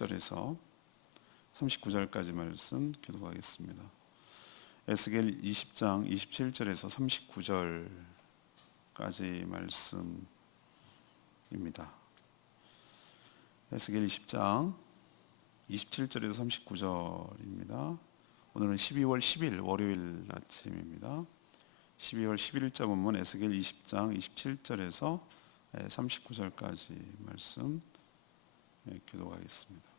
30절에서 39절까지 말씀 교독하겠습니다. 에스겔 20장 27절에서 39절까지 말씀입니다. 에스겔 20장 27절에서 39절입니다. 오늘은 12월 10일 월요일 아침입니다. 12월 11일자 본문 에스겔 20장 27절에서 39절까지 말씀 교독하겠습니다.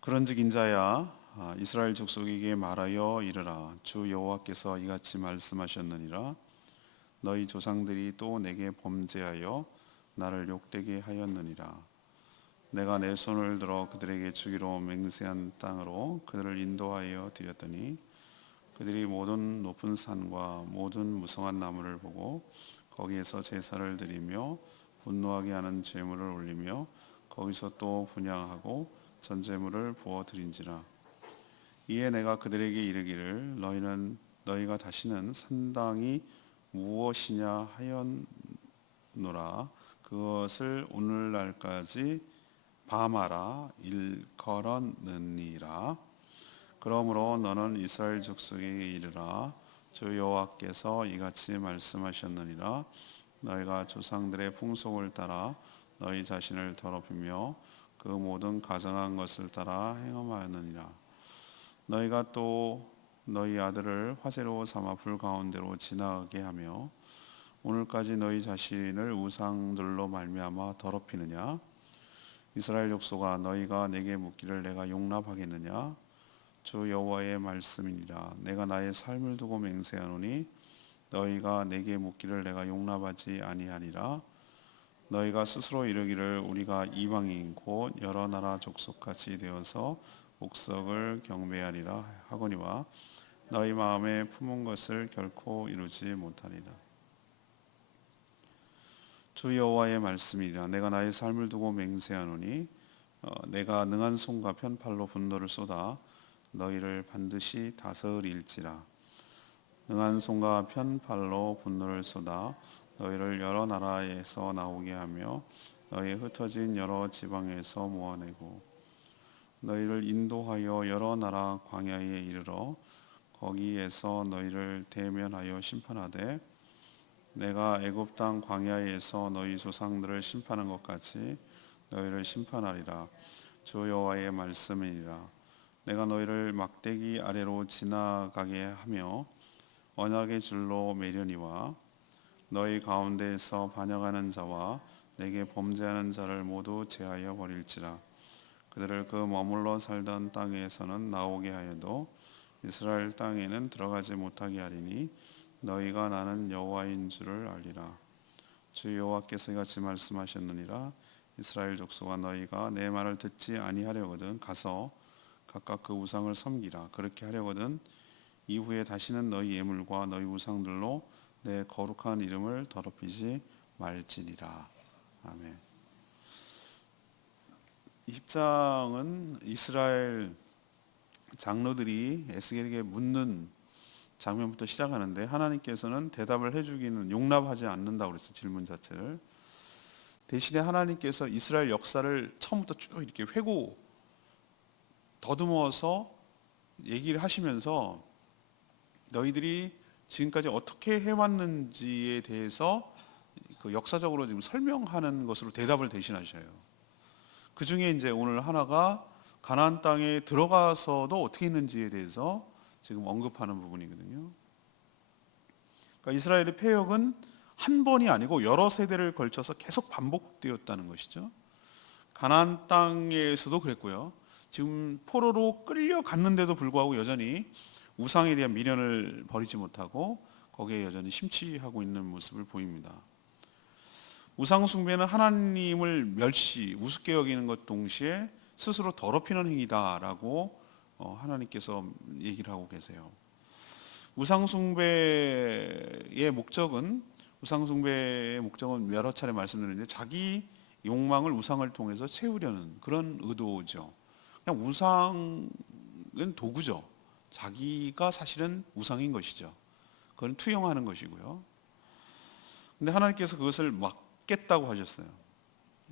그런즉 인자야, 이스라엘 족속에게 말하여 이르라. 주 여호와께서 이같이 말씀하셨느니라. 너희 조상들이 또 내게 범죄하여 나를 욕되게 하였느니라. 내가 내 손을 들어 그들에게 주기로 맹세한 땅으로 그들을 인도하여 드렸더니 그들이 모든 높은 산과 모든 무성한 나무를 보고 거기에서 제사를 드리며 분노하게 하는 제물을 올리며 거기서 또 분향하고 전제물을 부어 드린지라. 이에 내가 그들에게 이르기를 너희가 다시는 산당이 무엇이냐 하였노라. 그것을 오늘날까지 바마라 일컬었느니라. 그러므로 너는 이스라엘 족속에게 이르라. 주 여호와께서 이같이 말씀하셨느니라. 너희가 조상들의 풍속을 따라 너희 자신을 더럽히며 그 모든 가증한 것을 따라 행함하느니라. 너희가 또 너희 아들을 화제로 삼아 불 가운데로 지나가게 하며 오늘까지 너희 자신을 우상들로 말미암아 더럽히느냐? 이스라엘 족속아, 너희가 내게 묻기를 내가 용납하겠느냐? 주 여호와의 말씀이니라. 내가 나의 삶을 두고 맹세하노니 너희가 내게 묻기를 내가 용납하지 아니하니라. 너희가 스스로 이르기를 우리가 이방인 곧 여러 나라 족속같이 되어서 목석을 경배하리라 하거니와 너희 마음에 품은 것을 결코 이루지 못하리라. 주 여호와의 말씀이라. 내가 나의 삶을 두고 맹세하노니 내가 능한 손과 편팔로 분노를 쏟아 너희를 반드시 다스릴지라. 능한 손과 편팔로 분노를 쏟아 너희를 여러 나라에서 나오게 하며 너희 흩어진 여러 지방에서 모아내고 너희를 인도하여 여러 나라 광야에 이르러 거기에서 너희를 대면하여 심판하되 내가 애굽 땅 광야에서 너희 조상들을 심판한 것 같이 너희를 심판하리라. 주 여호와의 말씀이니라. 내가 너희를 막대기 아래로 지나가게 하며 언약의 줄로 매려니와 너희 가운데에서 반역하는 자와 내게 범죄하는 자를 모두 제하여 버릴지라. 그들을 그 머물러 살던 땅에서는 나오게 하여도 이스라엘 땅에는 들어가지 못하게 하리니 너희가 나는 여호와인 줄을 알리라. 주 여호와께서 이같이 말씀하셨느니라. 이스라엘 족속아, 너희가 내 말을 듣지 아니하려거든 가서 각각 그 우상을 섬기라. 그렇게 하려거든 이후에 다시는 너희 예물과 너희 우상들로 내 거룩한 이름을 더럽히지 말지니라. 아멘. 20장은 이스라엘 장로들이 에스겔에게 묻는 장면부터 시작하는데 하나님께서는 대답을 해주기는 용납하지 않는다고 그랬어요. 질문 자체를. 대신에 하나님께서 이스라엘 역사를 처음부터 쭉 이렇게 회고 더듬어서 얘기를 하시면서 너희들이 지금까지 어떻게 해왔는지에 대해서 그 역사적으로 지금 설명하는 것으로 대답을 대신하셔요. 그 중에 이제 오늘 하나가 가나안 땅에 들어가서도 어떻게 했는지에 대해서 지금 언급하는 부분이거든요. 그러니까 이스라엘의 패역은 한 번이 아니고 여러 세대를 걸쳐서 계속 반복되었다는 것이죠. 가나안 땅에서도 그랬고요. 지금 포로로 끌려갔는데도 불구하고 여전히 우상에 대한 미련을 버리지 못하고 거기에 여전히 심취하고 있는 모습을 보입니다. 우상 숭배는 하나님을 멸시, 우습게 여기는 것 동시에 스스로 더럽히는 행위다라고 하나님께서 얘기를 하고 계세요. 우상 숭배의 목적은 여러 차례 말씀드렸는데 자기 욕망을 우상을 통해서 채우려는 그런 의도죠. 그냥 우상은 도구죠. 자기가 사실은 우상인 것이죠. 그건 투영하는 것이고요. 근데 하나님께서 그것을 막겠다고 하셨어요.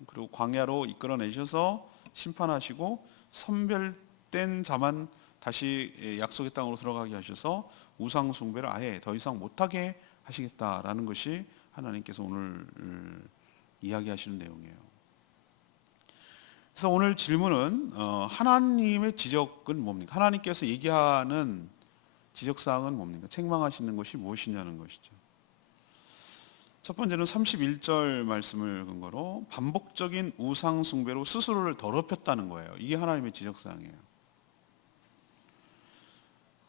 그리고 광야로 이끌어내셔서 심판하시고 선별된 자만 다시 약속의 땅으로 들어가게 하셔서 우상 숭배를 아예 더 이상 못하게 하시겠다라는 것이 하나님께서 오늘 이야기하시는 내용이에요. 그래서 오늘 질문은 하나님의 지적은 뭡니까? 하나님께서 얘기하는 지적사항은 뭡니까? 책망하시는 것이 무엇이냐는 것이죠. 첫 번째는 31절 말씀을 근거로 반복적인 우상 숭배로 스스로를 더럽혔다는 거예요. 이게 하나님의 지적사항이에요.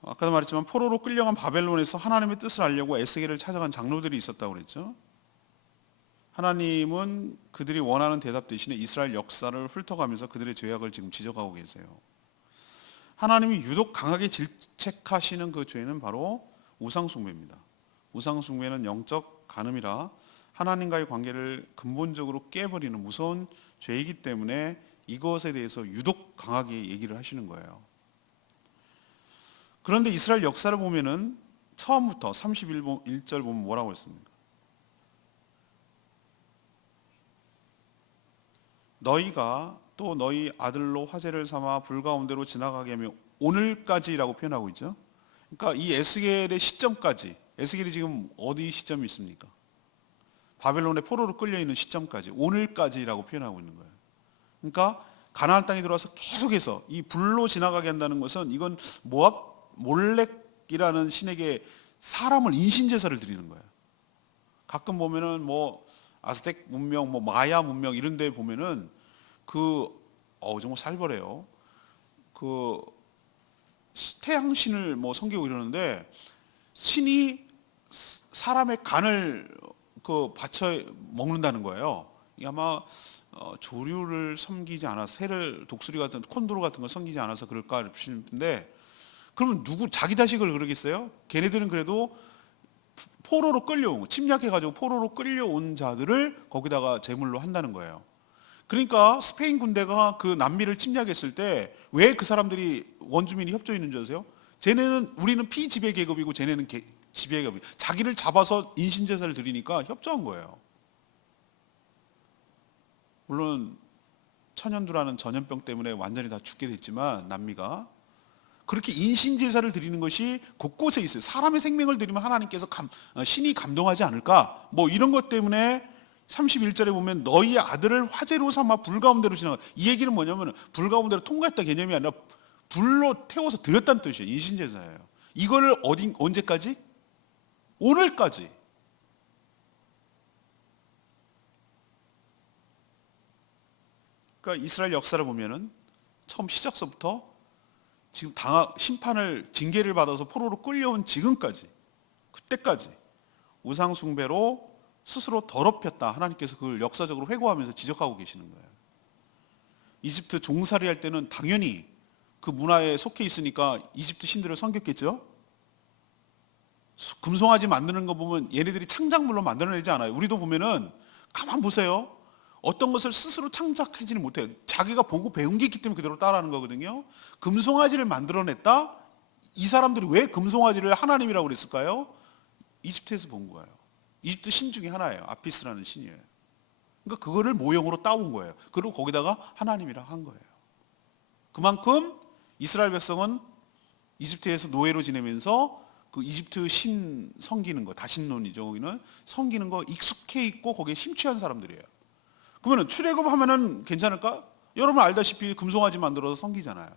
아까도 말했지만 포로로 끌려간 바벨론에서 하나님의 뜻을 알려고 에스겔을 찾아간 장로들이 있었다고 그랬죠. 하나님은 그들이 원하는 대답 대신에 이스라엘 역사를 훑어가면서 그들의 죄악을 지금 지적하고 계세요. 하나님이 유독 강하게 질책하시는 그 죄는 바로 우상숭배입니다. 우상숭배는 영적 간음이라 하나님과의 관계를 근본적으로 깨버리는 무서운 죄이기 때문에 이것에 대해서 유독 강하게 얘기를 하시는 거예요. 그런데 이스라엘 역사를 보면은 처음부터 31절 보면 뭐라고 했습니까? 너희가 또 너희 아들로 화제를 삼아 불 가운데로 지나가게 하며 오늘까지라고 표현하고 있죠. 그러니까 이 에스겔의 시점까지, 에스겔이 지금 어디 시점이 있습니까? 바벨론의 포로로 끌려있는 시점까지, 오늘까지라고 표현하고 있는 거예요. 그러니까 가나안 땅에 들어와서 계속해서 이 불로 지나가게 한다는 것은 이건 모압 몰렉이라는 신에게 사람을 인신제사를 드리는 거예요. 가끔 보면은 뭐 아스텍 문명, 뭐 마야 문명 이런 데 보면은 정말 살벌해요. 그 태양신을 뭐 섬기고 이러는데 신이 사람의 간을 바쳐 먹는다는 거예요. 이게 아마 조류를 섬기지 않아서 새를 독수리 같은 콘도르 같은 걸 섬기지 않아서 그럴까 싶은데 그러면 자기 자식을 그러겠어요? 걔네들은 그래도 포로로 끌려온, 침략해가지고 포로로 끌려온 자들을 거기다가 제물로 한다는 거예요. 그러니까 스페인 군대가 그 남미를 침략했을 때 왜 그 사람들이 원주민이 협조해 있는 줄 아세요? 우리는 피지배 계급이고 쟤네는 지배 계급. 자기를 잡아서 인신제사를 드리니까 협조한 거예요. 물론 천연두라는 전염병 때문에 완전히 다 죽게 됐지만 남미가 그렇게 인신제사를 드리는 것이 곳곳에 있어요. 사람의 생명을 드리면 하나님께서 신이 감동하지 않을까? 뭐 이런 것 때문에 31절에 보면 너희 아들을 화제로 삼아 불 가운데로 지나가. 이 얘기는 뭐냐면 불 가운데로 통과했다 개념이 아니라 불로 태워서 드렸다는 뜻이에요. 인신제사예요. 이거를 언제까지? 오늘까지. 그러니까 이스라엘 역사를 보면은 처음 시작서부터 지금 심판을 징계를 받아서 포로로 끌려온 지금까지 그때까지 우상 숭배로 스스로 더럽혔다. 하나님께서 그걸 역사적으로 회고하면서 지적하고 계시는 거예요. 이집트 종살이 할 때는 당연히 그 문화에 속해 있으니까 이집트 신들을 섬겼겠죠. 금송아지 만드는 거 보면 얘네들이 창작물로 만들어내지 않아요. 우리도 보면은 가만 보세요. 어떤 것을 스스로 창작하지는 못해요. 자기가 보고 배운 게 있기 때문에 그대로 따라하는 거거든요. 금송아지를 만들어냈다? 이 사람들이 왜 금송아지를 하나님이라고 그랬을까요? 이집트에서 본 거예요. 이집트 신 중에 하나예요. 아피스라는 신이에요. 그러니까 그거를 모형으로 따온 거예요. 그리고 거기다가 하나님이라 한 거예요. 그만큼 이스라엘 백성은 이집트에서 노예로 지내면서 그 이집트 신 섬기는 거, 다신론이죠. 거기는 섬기는 거 익숙해 있고 거기에 심취한 사람들이에요. 그러면 출애굽하면은 괜찮을까? 여러분 알다시피 금송아지 만들어서 섬기잖아요.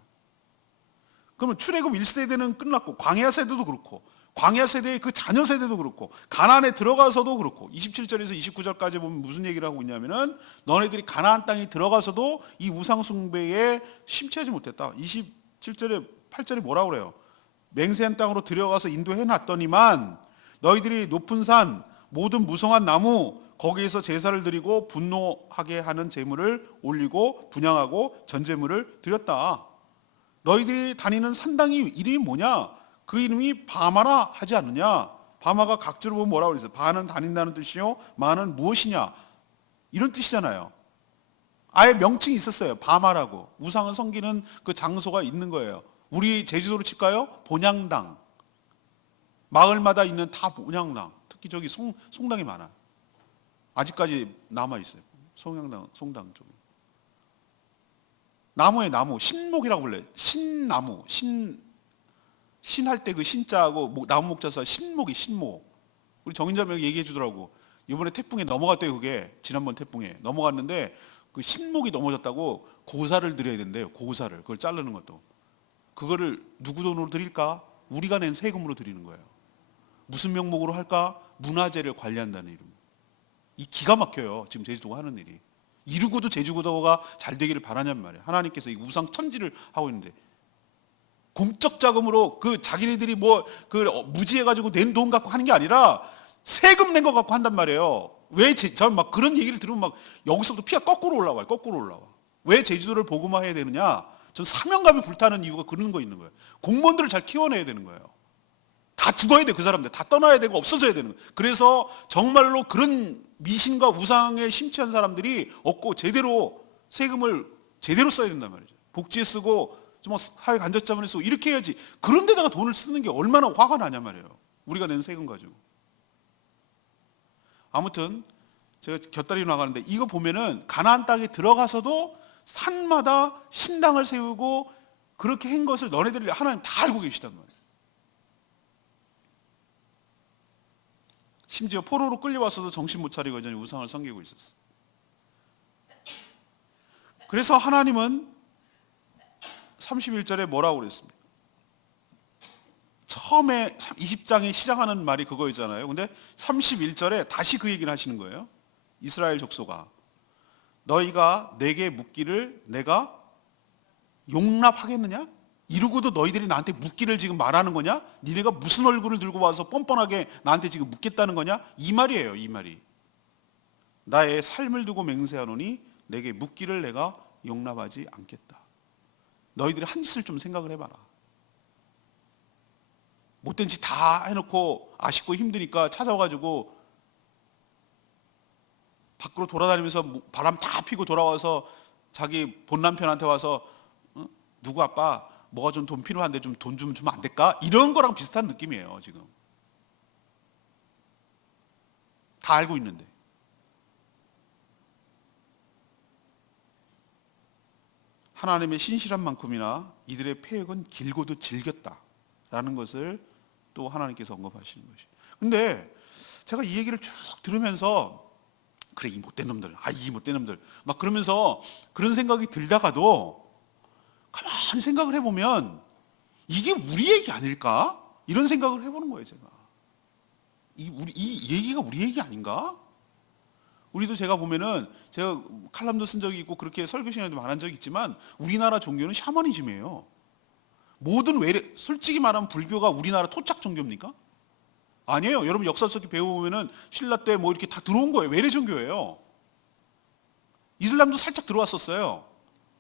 그러면 출애굽 1세대는 끝났고 광야 세대도 그렇고 광야 세대의 그 자녀 세대도 그렇고 가나안에 들어가서도 그렇고 27절에서 29절까지 보면 무슨 얘기를 하고 있냐면은 너네들이 가나안 땅에 들어가서도 이 우상 숭배에 심취하지 못했다. 27절에 8절에 뭐라고 그래요? 맹세한 땅으로 들어가서 인도해 놨더니만 너희들이 높은 산 모든 무성한 나무 거기에서 제사를 드리고 분노하게 하는 제물을 올리고 분향하고 전제물을 드렸다. 너희들이 다니는 산당이 이름이 뭐냐? 그 이름이 바마라 하지 않느냐? 바마가 각주로 보면 뭐라고 그랬어요? 바는 다닌다는 뜻이요 마는 무엇이냐? 이런 뜻이잖아요. 아예 명칭이 있었어요. 바마라고. 우상을 섬기는 그 장소가 있는 거예요. 우리 제주도로 칠까요? 본향당. 마을마다 있는 다 본향당. 특히 저기 송당이 많아요. 아직까지 남아있어요. 송당 쪽에. 나무에 나무, 신목이라고 불러요. 신나무, 신할 때 그 신자하고 나무 목자서 신목이 신목. 우리 정인자매가 얘기해 주더라고. 이번에 태풍에 넘어갔대요. 그게 지난번 태풍에 넘어갔는데 그 신목이 넘어졌다고 고사를 드려야 된대요. 고사를, 그걸 자르는 것도. 그거를 누구 돈으로 드릴까? 우리가 낸 세금으로 드리는 거예요. 무슨 명목으로 할까? 문화재를 관리한다는 이름. 이 기가 막혀요. 지금 제주도가 하는 일이. 이루고도 제주도가 잘 되기를 바라냔 말이에요. 하나님께서 이 우상 천지를 하고 있는데 공적 자금으로 그 자기네들이 무지해가지고 낸 돈 갖고 하는 게 아니라 세금 낸 거 갖고 한단 말이에요. 왜 전 막 그런 얘기를 들으면 막 여기서부터 피가 거꾸로 올라와요. 거꾸로 올라와. 왜 제주도를 복음화해야 되느냐? 전 사명감이 불타는 이유가 그런 거 있는 거예요. 공무원들을 잘 키워내야 되는 거예요. 다 죽어야 돼. 그 사람들 다 떠나야 되고 없어져야 되는 거예요. 그래서 정말로 그런 미신과 우상에 심취한 사람들이 없고 제대로 세금을 제대로 써야 된단 말이죠. 복지에 쓰고 좀 사회 간접자본에 쓰고 이렇게 해야지. 그런 데다가 돈을 쓰는 게 얼마나 화가 나냐 말이에요. 우리가 낸 세금 가지고. 아무튼 제가 곁다리로 나가는데 이거 보면은 가나안 땅에 들어가서도 산마다 신당을 세우고 그렇게 한 것을 너네들이 하나님 다 알고 계시단 말이에요. 심지어 포로로 끌려와서도 정신 못 차리고 여전히 우상을 섬기고 있었어요. 그래서 하나님은 31절에 뭐라고 그랬습니까? 처음에 20장에 시작하는 말이 그거였잖아요. 근데 31절에 다시 그 얘기를 하시는 거예요. 이스라엘 족속아, 너희가 내게 묻기를 내가 용납하겠느냐? 이러고도 너희들이 나한테 묻기를 지금 말하는 거냐? 니네가 무슨 얼굴을 들고 와서 뻔뻔하게 나한테 지금 묻겠다는 거냐? 이 말이에요. 이 말이. 나의 삶을 두고 맹세하노니 내게 묻기를 내가 용납하지 않겠다. 너희들이 한 짓을 좀 생각을 해봐라. 못된 짓 다 해놓고 아쉽고 힘드니까 찾아와가지고 밖으로 돌아다니면서 바람 다 피고 돌아와서 자기 본 남편한테 와서 누구 아빠 뭐가 좀 돈 필요한데 좀 돈 좀 주면 안 될까? 이런 거랑 비슷한 느낌이에요. 지금 다 알고 있는데. 하나님의 신실한 만큼이나 이들의 패역은 길고도 질겼다라는 것을 또 하나님께서 언급하시는 것이에요. 근데 제가 이 얘기를 쭉 들으면서 그래 이 못된 놈들, 이 못된 놈들 막 그러면서 그런 생각이 들다가도 가만히 생각을 해보면 이게 우리 얘기 아닐까? 이런 생각을 해보는 거예요. 제가 이 얘기가 우리 얘기 아닌가? 우리도 제가 보면은 제가 칼럼도 쓴 적이 있고 그렇게 설교 시간에도 말한 적이 있지만 우리나라 종교는 샤머니즘이에요. 모든 솔직히 말하면 불교가 우리나라 토착 종교입니까? 아니에요. 여러분 역사 속에 배워보면은 신라 때 뭐 이렇게 다 들어온 거예요. 외래 종교예요. 이슬람도 살짝 들어왔었어요.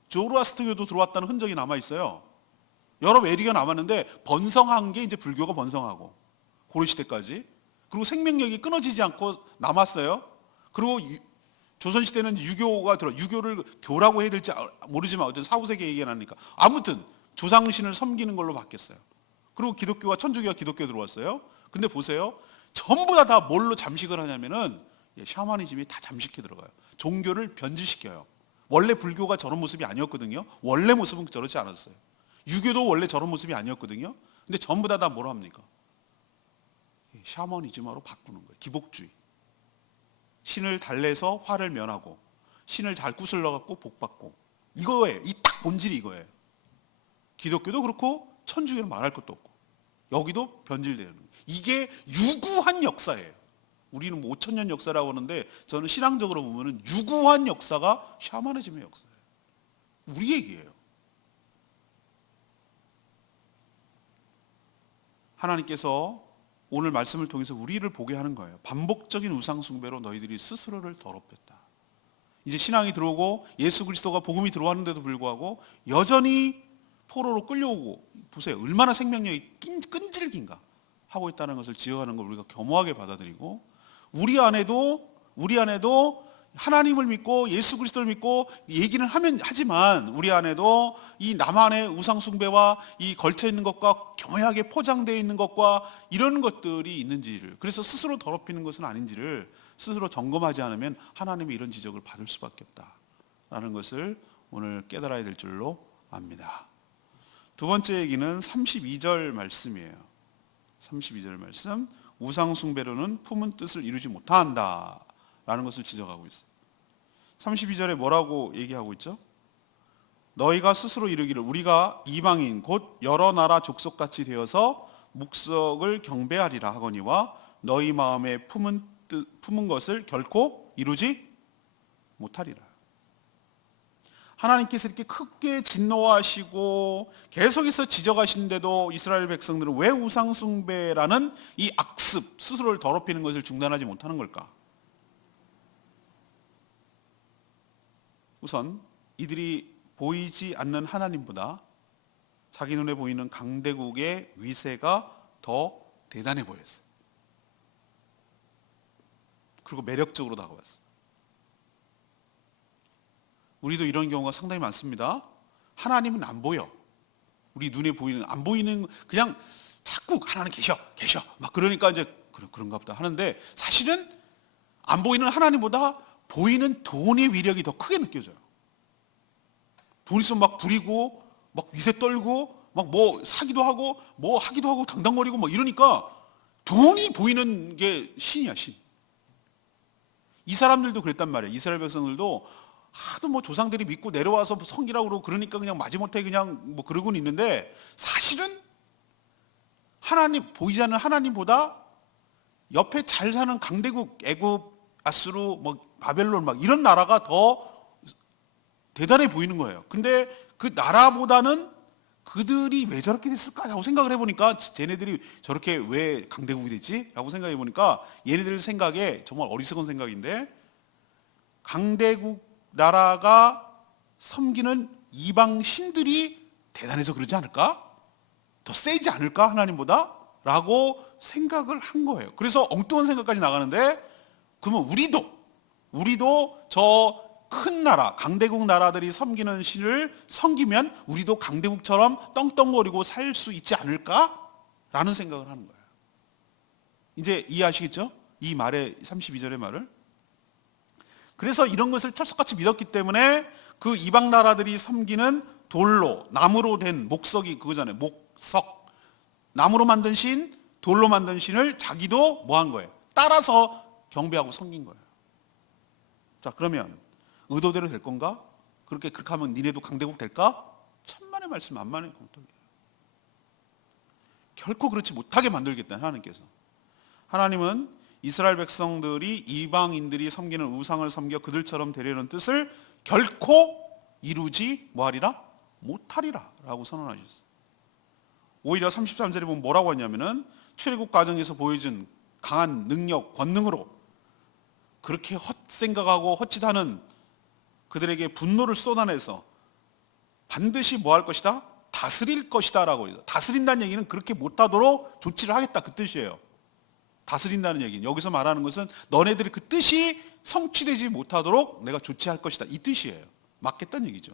조로아스트교도 들어왔다는 흔적이 남아 있어요. 여러 외리가 남았는데 번성한 게 이제 불교가 번성하고 고려 시대까지. 그리고 생명력이 끊어지지 않고 남았어요. 그리고 조선 시대는 유교가 유교를 교라고 해야 될지 모르지만 어쨌든 4, 5세기 얘기가 나니까 아무튼 조상신을 섬기는 걸로 바뀌었어요. 그리고 기독교와 천주교가 기독교 들어왔어요. 근데 보세요. 전부 다 뭘로 잠식을 하냐면은 샤머니즘이 다 잠식해 들어가요. 종교를 변질시켜요. 원래 불교가 저런 모습이 아니었거든요. 원래 모습은 저렇지 않았어요. 유교도 원래 저런 모습이 아니었거든요. 근데 전부 다 뭐라 합니까? 샤머니즘으로 바꾸는 거예요. 기복주의. 신을 달래서 화를 면하고 신을 잘 구슬러 갖고 복 받고 이거예요. 이 딱 본질이 이거예요. 기독교도 그렇고 천주교는 말할 것도 없고 여기도 변질되는 거예요. 이게 유구한 역사예요. 우리는 뭐 5,000년 역사라고 하는데 저는 신앙적으로 보면은 유구한 역사가 샤머니즘의 역사예요. 우리 얘기예요. 하나님께서 오늘 말씀을 통해서 우리를 보게 하는 거예요. 반복적인 우상 숭배로 너희들이 스스로를 더럽혔다. 이제 신앙이 들어오고 예수 그리스도가 복음이 들어왔는데도 불구하고 여전히 포로로 끌려오고 보세요. 얼마나 생명력이 끈질긴가 하고 있다는 것을 지적하는 걸 우리가 겸허하게 받아들이고 우리 안에도 하나님을 믿고 예수 그리스도를 믿고 얘기는 하지만 우리 안에도 이 나만의 우상 숭배와 이 걸쳐 있는 것과 교묘하게 포장되어 있는 것과 이런 것들이 있는지를 그래서 스스로 더럽히는 것은 아닌지를 스스로 점검하지 않으면 하나님의 이런 지적을 받을 수밖에 없다라는 것을 오늘 깨달아야 될 줄로 압니다. 두 번째 얘기는 32절 말씀이에요. 32절 말씀, 우상 숭배로는 품은 뜻을 이루지 못한다 라는 것을 지적하고 있어요. 32절에 뭐라고 얘기하고 있죠? 너희가 스스로 이르기를 우리가 이방인 곧 여러 나라 족속같이 되어서 묵석을 경배하리라 하거니와 너희 마음에 품은 것을 결코 이루지 못하리라. 하나님께서 이렇게 크게 진노하시고 계속해서 지적하시는데도 이스라엘 백성들은 왜 우상숭배라는 이 악습, 스스로를 더럽히는 것을 중단하지 못하는 걸까? 우선 이들이 보이지 않는 하나님보다 자기 눈에 보이는 강대국의 위세가 더 대단해 보였어요. 그리고 매력적으로 다가왔어요. 우리도 이런 경우가 상당히 많습니다. 하나님은 안 보여. 우리 눈에 보이는, 안 보이는, 그냥 자꾸 하나님 계셔 막 그러니까 이제 그런가 보다 하는데, 사실은 안 보이는 하나님보다 보이는 돈의 위력이 더 크게 느껴져요. 돈 있으면 막 부리고 막 위세 떨고 막 뭐 사기도 하고 뭐 하기도 하고 당당거리고 막 이러니까 돈이 보이는 게 신이야, 신. 이 사람들도 그랬단 말이에요. 이스라엘 백성들도 하도 뭐 조상들이 믿고 내려와서 성기라고 그러고 그러니까 그냥 마지못해 그냥 뭐 그러고는 있는데, 사실은 하나님, 보이지 않는 하나님보다 옆에 잘 사는 강대국, 애굽, 아수르, 뭐 바벨론 막 이런 나라가 더 대단해 보이는 거예요. 근데 그 나라보다는 그들이 왜 저렇게 됐을까 라고 생각을 해보니까, 쟤네들이 저렇게 왜 강대국이 됐지? 라고 생각해 보니까 얘네들 생각에 정말 어리석은 생각인데, 강대국 나라가 섬기는 이방 신들이 대단해서 그러지 않을까? 더 세지 않을까? 하나님보다? 라고 생각을 한 거예요. 그래서 엉뚱한 생각까지 나가는데, 그러면 우리도 저 큰 나라, 강대국 나라들이 섬기는 신을 섬기면 우리도 강대국처럼 떵떵거리고 살 수 있지 않을까? 라는 생각을 하는 거예요. 이제 이해하시겠죠? 이 말의 32절의 말을. 그래서 이런 것을 철석같이 믿었기 때문에 그 이방 나라들이 섬기는 돌로, 나무로 된 목석이 그거잖아요. 목석. 나무로 만든 신, 돌로 만든 신을 자기도 뭐 한 거예요? 따라서 경배하고 섬긴 거예요. 자, 그러면 의도대로 될 건가? 그렇게 하면 니네도 강대국 될까? 천만의 말씀 만만의 공통이에요. 결코 그렇지 못하게 만들겠다, 하나님께서. 하나님은 이스라엘 백성들이 이방인들이 섬기는 우상을 섬겨 그들처럼 되려는 뜻을 결코 이루지 뭐하리라? 못하리라 라고 선언하셨어요. 오히려 33절에 보면 뭐라고 하냐면은, 출애굽 과정에서 보여준 강한 능력, 권능으로 그렇게 헛생각하고 헛짓하는 그들에게 분노를 쏟아내서 반드시 뭐 할 것이다? 다스릴 것이다 라고 해요. 다스린다는 얘기는 그렇게 못하도록 조치를 하겠다, 그 뜻이에요. 다스린다는 얘기는, 여기서 말하는 것은 너네들이 그 뜻이 성취되지 못하도록 내가 조치할 것이다, 이 뜻이에요. 맞겠다는 얘기죠.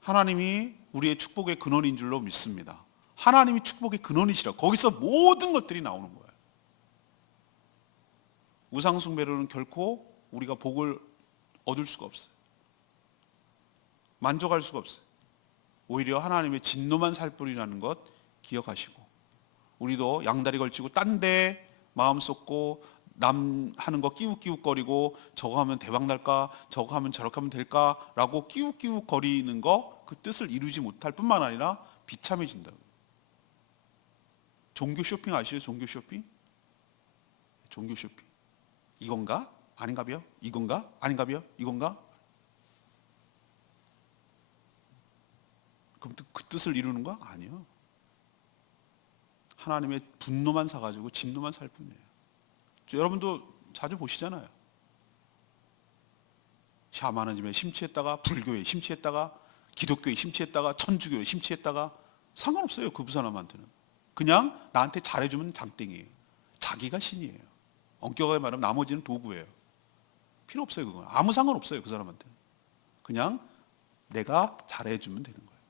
하나님이 우리의 축복의 근원인 줄로 믿습니다. 하나님이 축복의 근원이시라. 거기서 모든 것들이 나오는 거예요. 우상 숭배로는 결코 우리가 복을 얻을 수가 없어요. 만족할 수가 없어요. 오히려 하나님의 진노만 살 뿐이라는 것 기억하시고, 우리도 양다리 걸치고 딴 데 마음 쏟고 남 하는 거 끼욱끼욱거리고 저거 하면 대박 날까, 저거 하면 저렇게 하면 될까 라고 끼욱끼욱거리는 거, 그 뜻을 이루지 못할 뿐만 아니라 비참해진다고요. 종교 쇼핑 아시죠? 종교 쇼핑? 종교 쇼핑. 이건가? 아닌가벼? 이건가? 아닌가벼? 이건가? 그럼 그 뜻을 이루는 거? 아니요. 하나님의 분노만 사가지고 진노만 살 뿐이에요. 여러분도 자주 보시잖아요. 샤머니즘에 심취했다가, 불교에 심취했다가, 기독교에 심취했다가, 천주교에 심취했다가, 상관없어요. 그 사람한테는. 그냥 나한테 잘해주면 장땡이에요. 자기가 신이에요. 엄격하게 말하면 나머지는 도구예요. 필요 없어요. 그건 아무 상관없어요. 그 사람한테는. 그냥 내가 잘해주면 되는 거예요.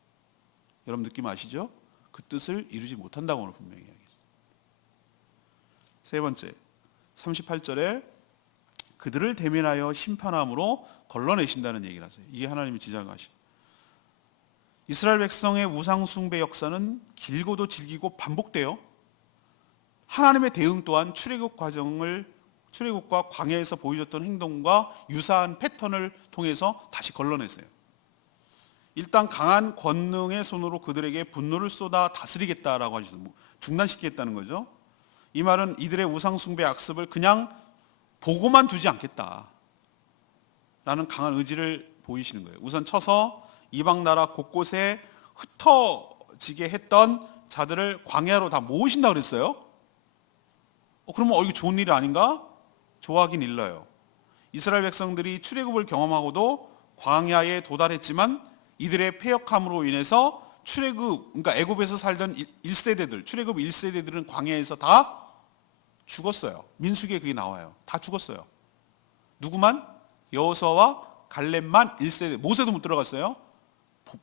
여러분 느낌 아시죠? 그 뜻을 이루지 못한다고 오늘 분명히 이야기했어요. 세 번째, 38절에 그들을 대면하여 심판함으로 걸러내신다는 얘기를 하세요. 이게 하나님의 지적하신. 이스라엘 백성의 우상 숭배 역사는 길고도 질기고 반복돼요. 하나님의 대응 또한 출애굽과 광야에서 보여줬던 행동과 유사한 패턴을 통해서 다시 걸러냈어요. 일단 강한 권능의 손으로 그들에게 분노를 쏟아 다스리겠다라고 하셔서 중단시키겠다는 거죠. 이 말은 이들의 우상 숭배 악습을 그냥 보고만 두지 않겠다라는 강한 의지를 보이시는 거예요. 우선 쳐서 이방 나라 곳곳에 흩어지게 했던 자들을 광야로 다 모으신다 그랬어요. 그러면 이거 좋은 일이 아닌가? 좋아하긴 일러요. 이스라엘 백성들이 출애굽을 경험하고도 광야에 도달했지만 이들의 패역함으로 인해서 그러니까 애굽에서 살던 1세대들, 출애굽 1세대들은 광야에서 다 죽었어요. 민수기에 그게 나와요. 다 죽었어요. 누구만? 여호수아와 갈렙만 1세대. 모세도 못 들어갔어요.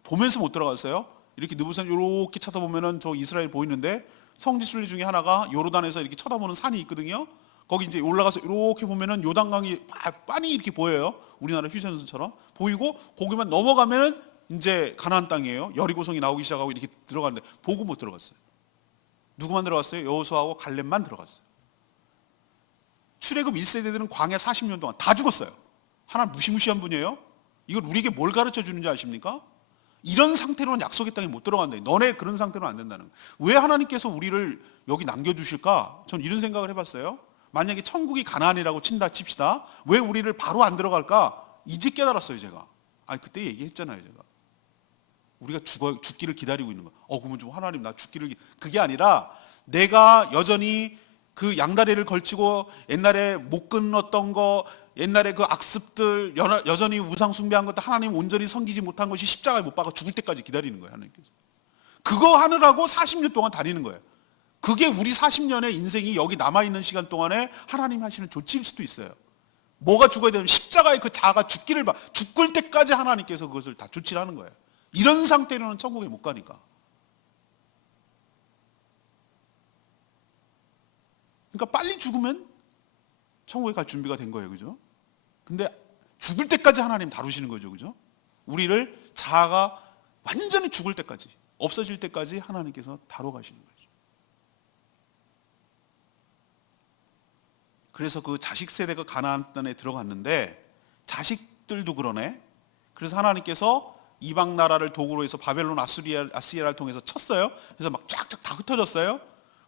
보면서 못 들어갔어요. 이렇게 느부산 이렇게 쳐다보면은 저 이스라엘 보이는데 성지 순례 중에 하나가 요르단에서 이렇게 쳐다보는 산이 있거든요. 거기 이제 올라가서 이렇게 보면은 요단강이 빤히 이렇게 보여요. 우리나라 휴전선처럼 보이고 거기만 넘어가면은 이제 가나안 땅이에요. 여리고성이 나오기 시작하고 이렇게 들어가는데 보고 못 들어갔어요. 누구만 들어갔어요? 여호수아하고 갈렙만 들어갔어요. 출애굽 1세대들은 광야 40년 동안 다 죽었어요. 하나님 무시무시한 분이에요. 이걸 우리에게 뭘 가르쳐 주는지 아십니까? 이런 상태로는 약속의 땅에 못 들어간다. 너네 그런 상태로는 안 된다는 거예요. 왜 하나님께서 우리를 여기 남겨두실까? 전 이런 생각을 해봤어요. 만약에 천국이 가나안이라고 칩시다. 왜 우리를 바로 안 들어갈까? 이제 깨달았어요, 제가. 그때 얘기했잖아요, 제가. 우리가 죽기를 기다리고 있는 거. 그러면 좀 하나님 나 죽기를 그게 아니라 내가 여전히 그 양다리를 걸치고 옛날에 못 끊었던 거, 옛날에 그 악습들, 여전히 우상 숭배한 것도 하나님 온전히 섬기지 못한 것이 십자가에 못 박아 죽을 때까지 기다리는 거예요, 하나님께서. 그거 하느라고 40년 동안 다니는 거예요. 그게 우리 40년의 인생이 여기 남아있는 시간 동안에 하나님 하시는 조치일 수도 있어요. 뭐가 죽어야 되면 십자가에 그 자아가 죽을 때까지 하나님께서 그것을 다 조치를 하는 거예요. 이런 상태로는 천국에 못 가니까. 그러니까 빨리 죽으면 천국에 갈 준비가 된 거예요, 그죠? 근데 죽을 때까지 하나님 다루시는 거죠, 그죠? 우리를 자아가 완전히 죽을 때까지, 없어질 때까지 하나님께서 다뤄가시는 거죠. 그래서 그 자식 세대가 가나안 땅에 들어갔는데 자식들도 그러네. 그래서 하나님께서 이방 나라를 도구로 해서 바벨론, 아스리아를 통해서 쳤어요. 그래서 막 쫙쫙 다 흩어졌어요.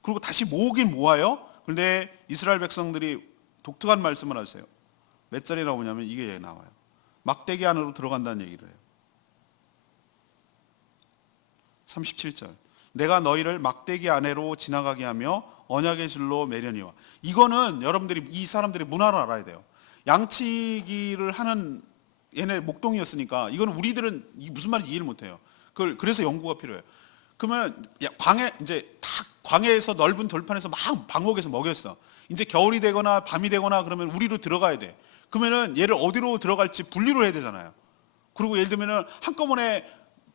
그리고 다시 모으긴 모아요. 그런데 이스라엘 백성들이 독특한 말씀을 하세요. 몇 절이 나오냐면 이게 나와요. 막대기 안으로 들어간다는 얘기를 해요. 37절. 내가 너희를 막대기 안으로 지나가게 하며 언약의 줄로 매려니와. 이거는 여러분들이 이 사람들의 문화를 알아야 돼요. 양치기를 하는 얘네 목동이었으니까 이거는 우리들은 무슨 말인지 이해를 못해요. 그래서 연구가 필요해요. 그러면 광야에서 넓은 돌판에서 막 방목에서 먹였어. 이제 겨울이 되거나 밤이 되거나 그러면 우리로 들어가야 돼. 그러면은 얘를 어디로 들어갈지 분리를 해야 되잖아요. 그리고 예를 들면은 한꺼번에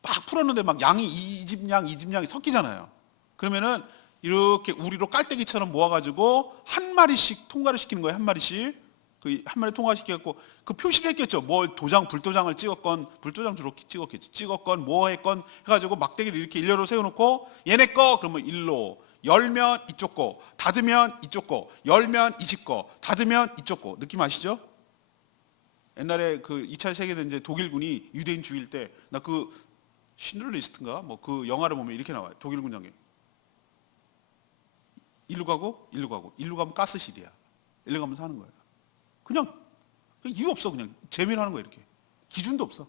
막 풀었는데 막 양이 이 집 양이 섞이잖아요. 그러면은 이렇게 우리로 깔때기처럼 모아가지고 한 마리씩 통과를 시키는 거예요. 한 마리씩. 한 마리 통과시켜갖고 그 표시를 했겠죠. 뭐 불도장을 찍었건, 불도장 주로 찍었겠지. 찍었건 뭐 했건 해가지고 막대기를 이렇게 일렬로 세워놓고 얘네 거 그러면 일로 열면 이쪽 거, 닫으면 이쪽 거, 열면 이 집 거, 닫으면 이쪽 거. 느낌 아시죠? 옛날에 그 2차 세계대전 이제 독일군이 유대인 죽일 때 나 그 신드러 리스트인가 뭐 그 영화를 보면 이렇게 나와요. 독일군 장교. 일로 가고 일로 가고 일로 가면 가스실이야. 일로 가면 사는 거예요. 그냥 이유 없어. 그냥 재미를 하는 거예요. 이렇게 기준도 없어.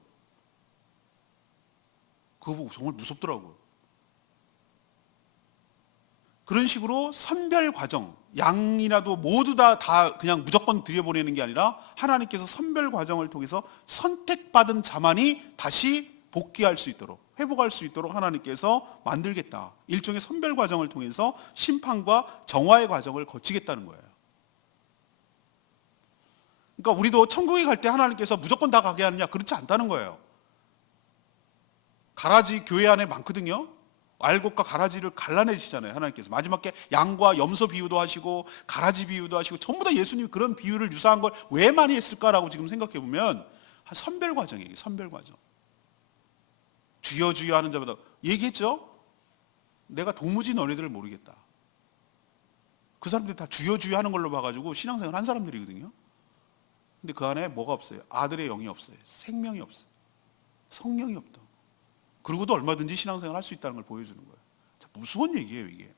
그거 보고 정말 무섭더라고요. 그런 식으로 선별 과정, 양이라도 모두 다 그냥 무조건 들여보내는 게 아니라 하나님께서 선별 과정을 통해서 선택받은 자만이 다시 복귀할 수 있도록, 회복할 수 있도록 하나님께서 만들겠다. 일종의 선별 과정을 통해서 심판과 정화의 과정을 거치겠다는 거예요. 그러니까 우리도 천국에 갈 때 하나님께서 무조건 다 가게 하느냐? 그렇지 않다는 거예요. 가라지 교회 안에 많거든요. 알곡과 가라지를 갈라내시잖아요. 하나님께서 마지막에 양과 염소 비유도 하시고 가라지 비유도 하시고 전부 다 예수님이 그런 비유를 유사한 걸 왜 많이 했을까라고 지금 생각해 보면 선별 과정이에요. 선별 과정. 주여 주여 하는 자보다 얘기했죠. 내가 도무지 너희들을 모르겠다. 그 사람들이 다 주여 주여 하는 걸로 봐가지고 신앙생활 한 사람들이거든요. 근데 그 안에 뭐가 없어요? 아들의 영이 없어요. 생명이 없어요. 성령이 없다. 그러고도 얼마든지 신앙생활 할 수 있다는 걸 보여주는 거예요. 무서운 얘기예요, 이게.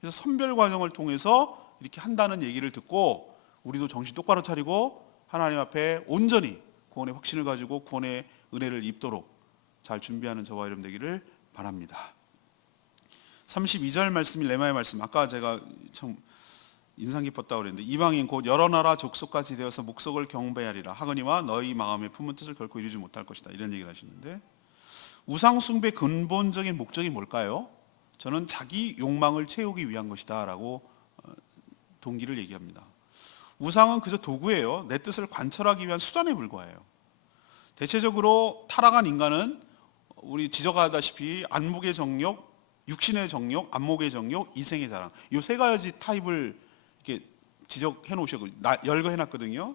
그래서 선별 과정을 통해서 이렇게 한다는 얘기를 듣고 우리도 정신 똑바로 차리고 하나님 앞에 온전히 구원의 확신을 가지고 구원의 은혜를 입도록 잘 준비하는 저와 여러분 되기를 바랍니다. 32절 말씀이 레마의 말씀. 아까 제가 참 인상 깊었다고 그랬는데 이방인 곧 여러 나라 족속까지 되어서 목석을 경배하리라 하거니와 너희 마음에 품은 뜻을 결코 이루지 못할 것이다. 이런 얘기를 하시는데 우상 숭배의 근본적인 목적이 뭘까요? 저는 자기 욕망을 채우기 위한 것이다 라고 동기를 얘기합니다. 우상은 그저 도구예요. 내 뜻을 관철하기 위한 수단에 불과해요. 대체적으로 타락한 인간은 우리 지적하다시피 안목의 정욕, 육신의 정욕, 안목의 정욕, 이생의 자랑, 이 세 가지 타입을 이렇게 지적해 놓으셨고 열거해 놨거든요.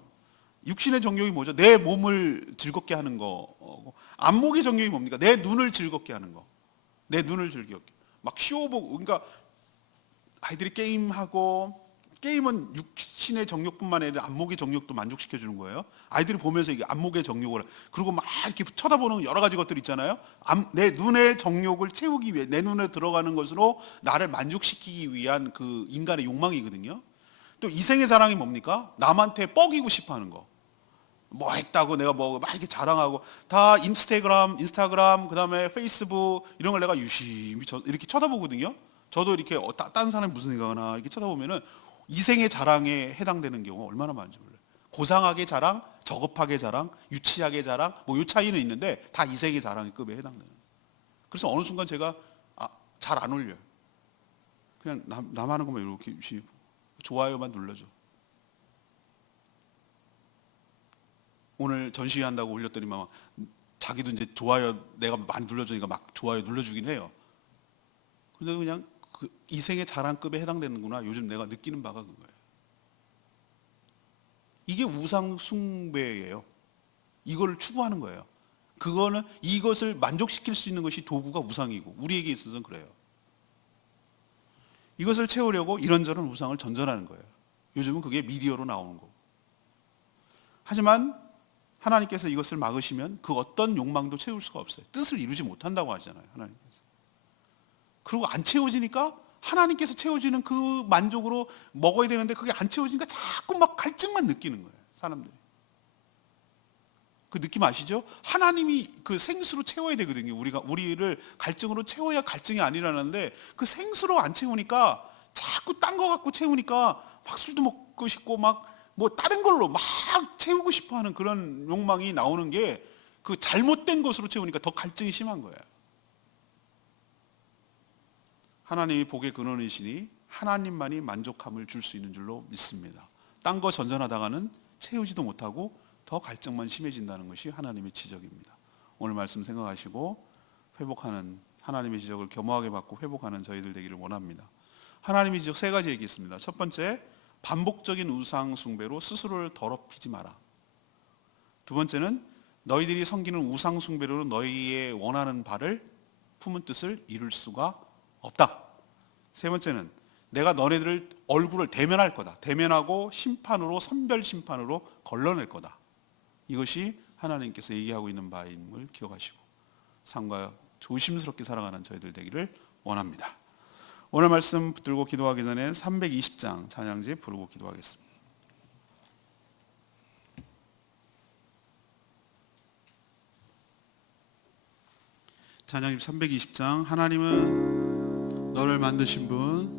육신의 정욕이 뭐죠? 내 몸을 즐겁게 하는 거. 안목의 정욕이 뭡니까? 내 눈을 즐겁게 하는 거. 내 눈을 즐겁게. 막 쇼보고, 그러니까 아이들이 게임하고, 게임은 육신의 정욕뿐만 아니라 안목의 정욕도 만족시켜 주는 거예요. 아이들이 보면서 이게 안목의 정욕을, 그리고 막 이렇게 쳐다보는 여러 가지 것들 있잖아요. 내 눈의 정욕을 채우기 위해, 내 눈에 들어가는 것으로 나를 만족시키기 위한 그 인간의 욕망이거든요. 또 이생의 자랑이 뭡니까? 남한테 뻐기고 싶어 하는 거. 뭐 했다고 내가 뭐 막 이렇게 자랑하고, 다 인스타그램, 그 다음에 페이스북 이런 걸 내가 유심히 이렇게 쳐다보거든요. 저도 이렇게 다른 사람이 무슨 생각하나 이렇게 쳐다보면은 이생의 자랑에 해당되는 경우가 얼마나 많은지 몰라요. 고상하게 자랑, 저급하게 자랑, 유치하게 자랑, 뭐 이 차이는 있는데 다 이생의 자랑급에 해당되는. 그래서 어느 순간 제가 잘 안 올려요. 그냥 남 하는 것만 이렇게 유심히 좋아요만 눌러줘. 오늘 전시회 한다고 올렸더니 막 자기도 이제 좋아요 내가 많이 눌러주니까 막 좋아요 눌러주긴 해요. 근데 그냥 그 이생의 자랑급에 해당되는구나. 요즘 내가 느끼는 바가 그거예요. 이게 우상 숭배예요. 이걸 추구하는 거예요. 그거는 이것을 만족시킬 수 있는 것이 도구가 우상이고 우리에게 있어서는 그래요. 이것을 채우려고 이런저런 우상을 전전하는 거예요. 요즘은 그게 미디어로 나오는 거고. 하지만 하나님께서 이것을 막으시면 그 어떤 욕망도 채울 수가 없어요. 뜻을 이루지 못한다고 하잖아요, 하나님께서. 그리고 안 채워지니까 하나님께서 채워지는 그 만족으로 먹어야 되는데 그게 안 채워지니까 자꾸 막 갈증만 느끼는 거예요, 사람들이. 그 느낌 아시죠? 하나님이 그 생수로 채워야 되거든요. 우리를 갈증으로 채워야 갈증이 안 일어나는데 그 생수로 안 채우니까 자꾸 딴 거 갖고 채우니까 막 술도 먹고 싶고 막 뭐 다른 걸로 막 채우고 싶어 하는 그런 욕망이 나오는 게 그 잘못된 것으로 채우니까 더 갈증이 심한 거예요. 하나님이 복의 근원이시니 하나님만이 만족함을 줄 수 있는 줄로 믿습니다. 딴 거 전전하다가는 채우지도 못하고 더 갈증만 심해진다는 것이 하나님의 지적입니다. 오늘 말씀 생각하시고 회복하는, 하나님의 지적을 겸허하게 받고 회복하는 저희들 되기를 원합니다. 하나님의 지적 세 가지 얘기했습니다. 첫 번째, 반복적인 우상 숭배로 스스로를 더럽히지 마라. 두 번째는 너희들이 섬기는 우상 숭배로 너희의 원하는 바를 품은 뜻을 이룰 수가 없다. 세 번째는 내가 너네들을 얼굴을 대면할 거다. 대면하고 심판으로, 선별 심판으로 걸러낼 거다. 이것이 하나님께서 얘기하고 있는 바임을 기억하시고 삶과 조심스럽게 살아가는 저희들 되기를 원합니다. 오늘 말씀 붙들고 기도하기 전에 320장 찬양지 부르고 기도하겠습니다. 찬양집 320장. 하나님은 너를 만드신 분,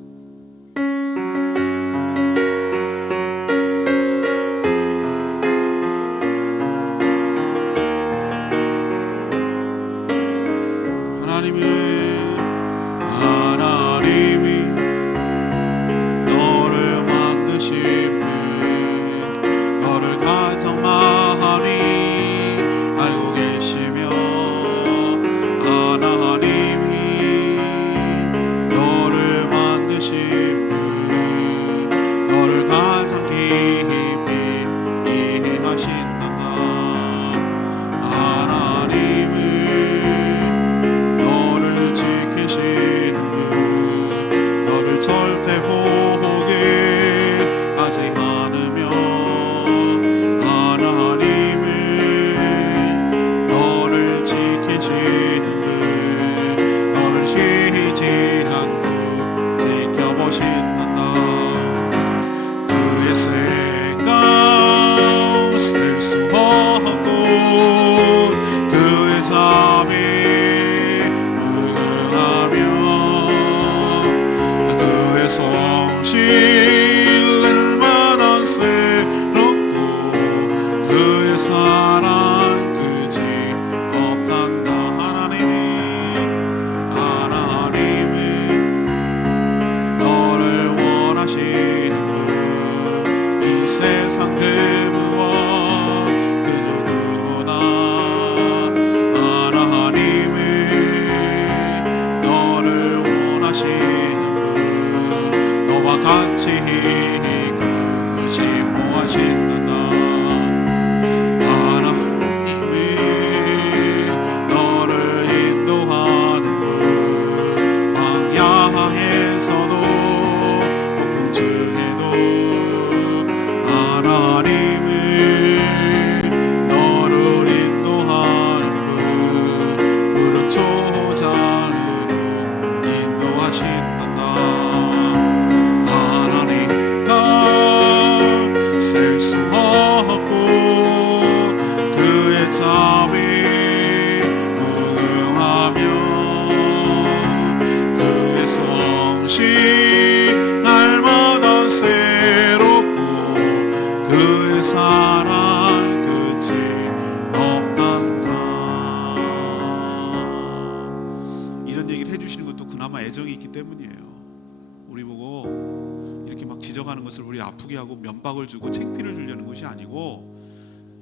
주시는 것도 그나마 애정이 있기 때문이에요. 우리 보고 이렇게 막 지적하는 것을 우리 아프게 하고 면박을 주고 책피를 주려는 것이 아니고,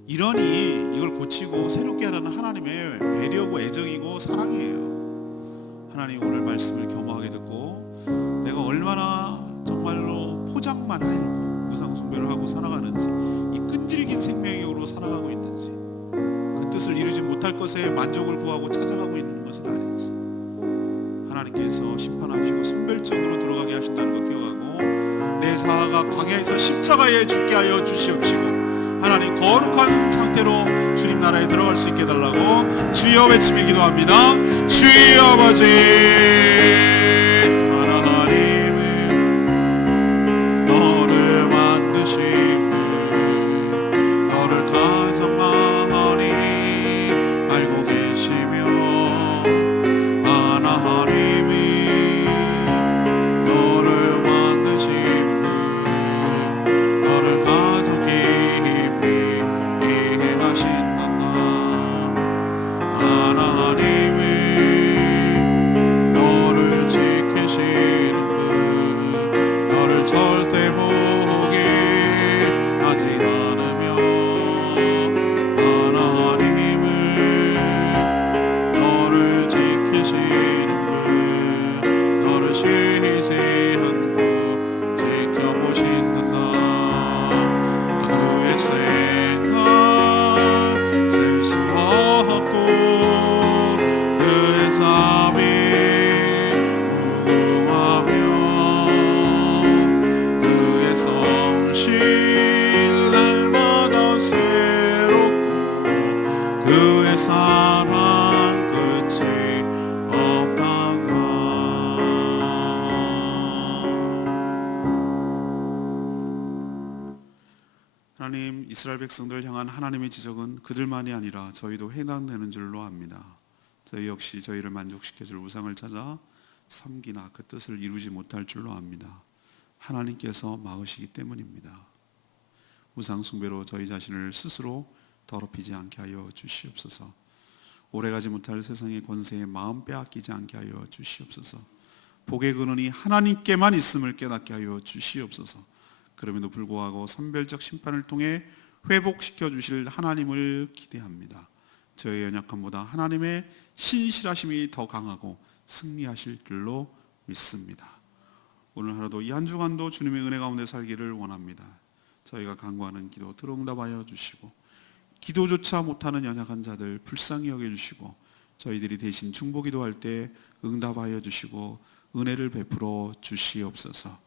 이러니 이걸 고치고 새롭게 하라는 하나님의 배려고 애정이고 사랑이에요. 하나님 오늘 말씀을 겸허하게 듣고 내가 얼마나 정말로 포장만 하려고 우상숭배를 하고 살아가는지, 이 끈질긴 생명력으로 살아가고 있는지, 그 뜻을 이루지 못할 것에 만족을 구하고 찾아가고 있는 것은 아닌지, 하나님께서 심판하시고 선별적으로 들어가게 하신다는 것 기억하고, 내 자아가 광야에서 십자가에 죽게 하여 주시옵시고 하나님 거룩한 상태로 주님 나라에 들어갈 수 있게 해달라고 주여 외치며 기도합니다. 주여 아버지, 하나님은 너를 만드시고 너를 가장 많이 알고 계시며, 하나님은 너를 만드신 분 너를 가장 깊이 이해하신단다. 하나님은 너를 지키시는 분 너를 절대 포기하지 않으며, 하나님은 너를 지키시는 분 너를 쉬지 않고 지켜보신단다. 그의 생각 셀 수 없고 그의 잠이 무궁하며, 그의 성실 날마다 새롭고 그의 사랑 끝이 없단다. 하나님, 이스라엘 백성들을 향한 하나님의 지적은 그들만이 아니라 저희도 해당되는 줄로 압니다. 저희 역시 저희를 만족시켜줄 우상을 찾아 섬기나 그 뜻을 이루지 못할 줄로 압니다. 하나님께서 막으시기 때문입니다. 우상 숭배로 저희 자신을 스스로 더럽히지 않게 하여 주시옵소서. 오래가지 못할 세상의 권세에 마음 빼앗기지 않게 하여 주시옵소서. 복의 근원이 하나님께만 있음을 깨닫게 하여 주시옵소서. 그럼에도 불구하고 선별적 심판을 통해 회복시켜 주실 하나님을 기대합니다. 저의 연약함보다 하나님의 신실하심이 더 강하고 승리하실 줄로 믿습니다. 오늘 하루도 이 한 주간도 주님의 은혜 가운데 살기를 원합니다. 저희가 간구하는 기도 들어응답하여 주시고, 기도조차 못하는 연약한 자들 불쌍히 여겨주시고, 저희들이 대신 중보기도할 때 응답하여 주시고 은혜를 베풀어 주시옵소서.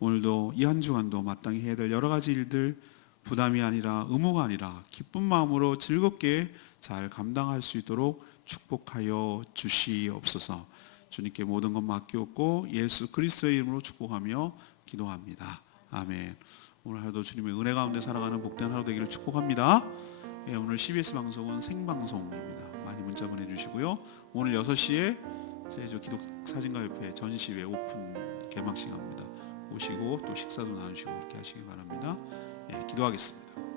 오늘도 이 한 주간도 마땅히 해야 될 여러 가지 일들 부담이 아니라 의무가 아니라 기쁜 마음으로 즐겁게 잘 감당할 수 있도록 축복하여 주시옵소서. 주님께 모든 것 맡겼고 예수 그리스도의 이름으로 축복하며 기도합니다. 아멘. 오늘 하루도 주님의 은혜 가운데 살아가는 복된 하루 되기를 축복합니다. 오늘 CBS 방송은 생방송입니다. 많이 문자 보내주시고요. 오늘 6시에 제주 기독사진가협회 전시회 오픈 개막식 합니다. 오시고 또 식사도 나누시고 그렇게 하시기 바랍니다. 기도하겠습니다.